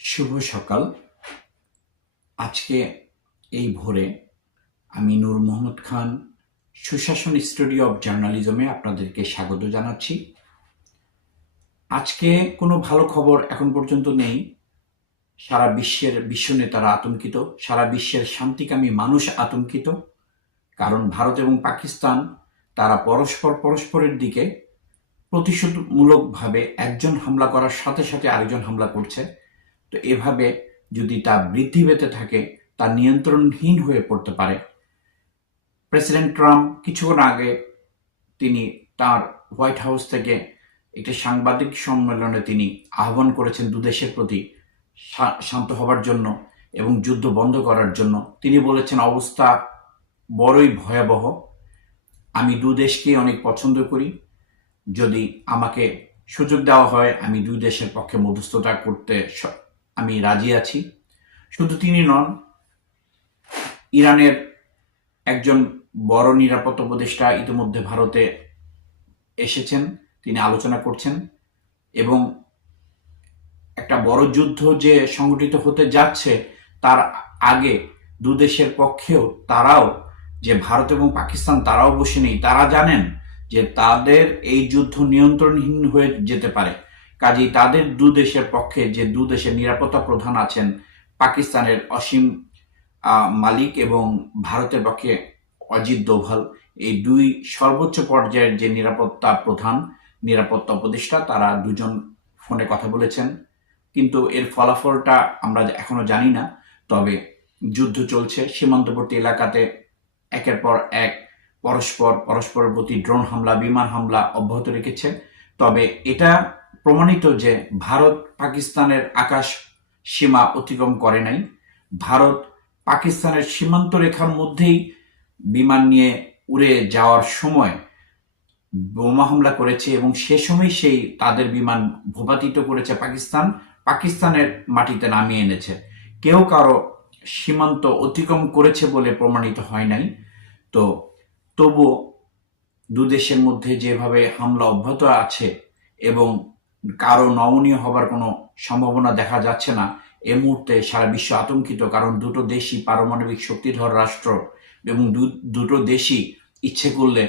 শুভ সকাল। আজকে এই ভোরে আমি নূর মোহাম্মদ খান, সুশাসন স্টুডিও অফ জার্নালিজমে আপনাদেরকে স্বাগত জানাচ্ছি। আজকে কোনো ভালো খবর এখন পর্যন্ত নেই। সারা বিশ্বের বিশ্ব নেতারা আতঙ্কিত, সারা বিশ্বের শান্তিকামী মানুষ আতঙ্কিত, কারণ ভারত এবং পাকিস্তান তারা পরস্পর পরস্পরের দিকে প্রতিশোধমূলকভাবে একজন হামলা করার সাথে সাথে আরেকজন হামলা করছে। তো এভাবে যদি তা বৃদ্ধি পেতে থাকে, তা নিয়ন্ত্রণহীন হয়ে পড়তে পারে। প্রেসিডেন্ট ট্রাম্প কিছুক্ষণ আগে তিনি তার হোয়াইট হাউস থেকে একটি সাংবাদিক সম্মেলনে তিনি আহ্বান করেছেন দুদেশের প্রতি শান্ত হবার জন্য এবং যুদ্ধ বন্ধ করার জন্য। তিনি বলেছেন, অবস্থা বড়ই ভয়াবহ। আমি দু দেশকে অনেক পছন্দ করি। যদি আমাকে সুযোগ দেওয়া হয়, আমি দুই দেশের পক্ষে মধ্যস্থতা করতে আমি রাজি আছি। শুধু তিনি নন, ইরানের একজন বড় নিরাপত্তা উপদেষ্টা ইতিমধ্যে ভারতে এসেছেন, তিনি আলোচনা করছেন এবং একটা বড় যুদ্ধ যে সংগঠিত হতে যাচ্ছে তার আগে দু দেশের পক্ষেও তারাও যে ভারত এবং পাকিস্তান তারাও বসে নেই, তারা জানেন যে তাদের এই যুদ্ধ নিয়ন্ত্রণহীন হয়ে যেতে পারে। কাজেই তাদের দু দেশের পক্ষে যে দু দেশের নিরাপত্তা প্রধান আছেন পাকিস্তানের অসীম মালিক এবং ভারতের পক্ষে অজিত দোভাল। এই দুই সর্বোচ্চ পর্যায়ের যে নিরাপত্তা প্রধান, নিরাপত্তা উপদেষ্টা, তারা দুজন ফোনে কথা বলেছেন। কিন্তু এর ফলাফলটা আমরা এখনও জানি না, তবে যুদ্ধ চলছে। সীমান্তবর্তী এলাকাতে একের পর এক পরস্পর, পরস্পরের প্রতি ড্রোন হামলা, বিমান হামলা অব্যাহত রেখেছে। তবে এটা প্রমাণিত যে ভারত পাকিস্তানের আকাশ সীমা অতিক্রম করে নাই, ভারত পাকিস্তানের সীমান্ত রেখার মধ্যেই বিমান নিয়ে উড়ে যাওয়ার সময় বোমা হামলা করেছে এবং সে সময় সেই তাদের বিমান ভূপাতিত করেছে পাকিস্তান, পাকিস্তানের মাটিতে নামিয়ে এনেছে। কেউ কারও সীমান্ত অতিক্রম করেছে বলে প্রমাণিত হয় নাই। তো তবুও দুদেশের মধ্যে যেভাবে হামলা অব্যাহত আছে এবং কারও নমনীয় হবার কোনো সম্ভাবনা দেখা যাচ্ছে না। এ মুহূর্তে সারা বিশ্ব আতঙ্কিত, কারণ দুটো দেশই পারমাণবিক শক্তিধর রাষ্ট্র এবং দুটো দেশই ইচ্ছে করলে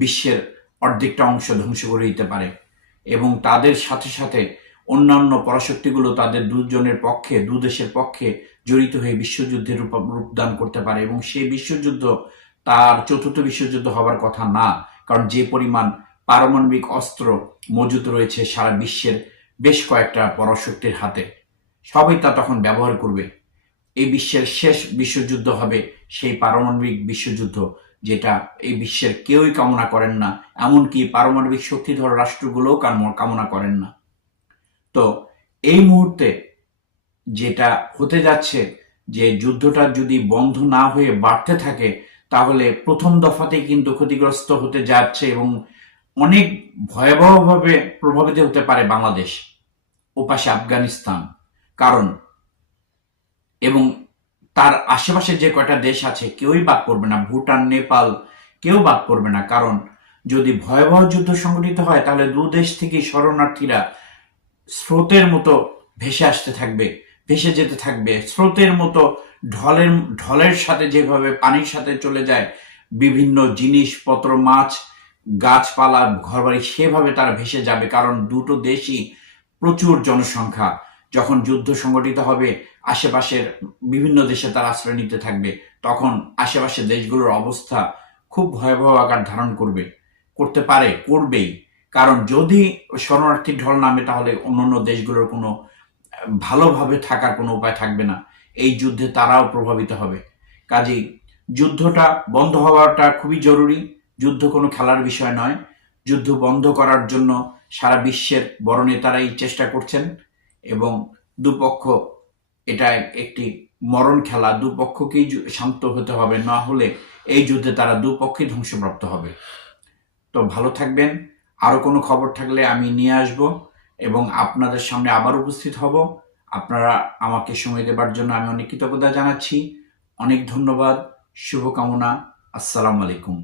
বিশ্বের অর্ধেকটা অংশ ধ্বংস করে দিতে পারে এবং তাদের সাথে সাথে অন্যান্য পরাশক্তিগুলো তাদের দুজনের পক্ষে, দু দেশের পক্ষে জড়িত হয়ে বিশ্বযুদ্ধের রূপ, রূপদান করতে পারে এবং সেই বিশ্বযুদ্ধ তার চতুর্থ বিশ্বযুদ্ধ হবার কথা না, কারণ যে পরিমাণ পারমাণবিক অস্ত্র মজুদ রয়েছে সারা বিশ্বের বেশ কয়েকটা পরাশক্তির হাতে। সবাই তা তখন ব্যবহার করবে। এই বিশ্বের শেষ বিশ্বযুদ্ধ হবে সেই পারমাণবিক বিশ্বযুদ্ধ, যেটা এই বিশ্বের কেউই কামনা করেন না, এমনকি পারমাণবিক শক্তিধর রাষ্ট্রগুলোও কামনা করেন না। তো এই মুহূর্তে যেটা হতে যাচ্ছে, যে যুদ্ধটা যদি বন্ধ না হয়ে বাড়তে থাকে, তাহলে প্রথম দফাতেই কিন্তু ক্ষতিগ্রস্ত হতে যাচ্ছে এবং অনেক ভয়াবহভাবে প্রভাবিত হতে পারে বাংলাদেশ ওপাশে আফগানিস্তান। কারণ, এবং তার আশেপাশে যে কয়টা দেশ আছে, কেউই বাদ পড়বে না। ভুটান, নেপাল, কেউ বাদ পড়বে না। কারণ, যদি ভয়াবহ যুদ্ধ সংঘটিত হয়, তাহলে দু দেশ থেকে শরণার্থীরা স্রোতের মতো ভেসে আসতে থাকবে, ভেসে যেতে থাকবে। স্রোতের মতো ঢলের ঢলের সাথে যেভাবে পানির সাথে চলে যায়, বিভিন্ন জিনিসপত্র, মাছ গাছপালা ঘরবাড়ি সেভাবে তারা ভেসে যাবে, কারণ দুটো দেশই প্রচুর জনসংখ্যা। যখন যুদ্ধ সংগঠিত হবে, আশেপাশের বিভিন্ন দেশে তারা আশ্রয় নিতে থাকবে, তখন আশেপাশের দেশগুলোর অবস্থা খুব ভয়াবহ আকার ধারণ করবে, করতে পারে, করবেই। কারণ যদি শরণার্থীর ঢল নামে, তাহলে অন্যান্য দেশগুলোর কোনো ভালোভাবে থাকার কোনো উপায় থাকবে না। এই যুদ্ধে তারাও প্রভাবিত হবে। কাজেই যুদ্ধটা বন্ধ হওয়াটা খুবই জরুরি। যুদ্ধ কোনো খেলার বিষয় নয়। যুদ্ধ বন্ধ করার জন্য সারা বিশ্বের বড় নেতারাই চেষ্টা করছেন এবং দুপক্ষ এটা একটি মরণ খেলা। দুপক্ষকেই শান্ত হতে হবে, না হলে এই যুদ্ধে তারা দুপক্ষই ধ্বংসপ্রাপ্ত হবে। তো ভালো থাকবেন। আরও কোনো খবর থাকলে আমি নিয়ে আসব এবং আপনাদের সামনে আবার উপস্থিত হব। আপনারা আমাকে সময় দেবার জন্য আমি অনেক কৃতজ্ঞতা জানাচ্ছি। অনেক ধন্যবাদ। শুভকামনা। আসসালামু আলাইকুম।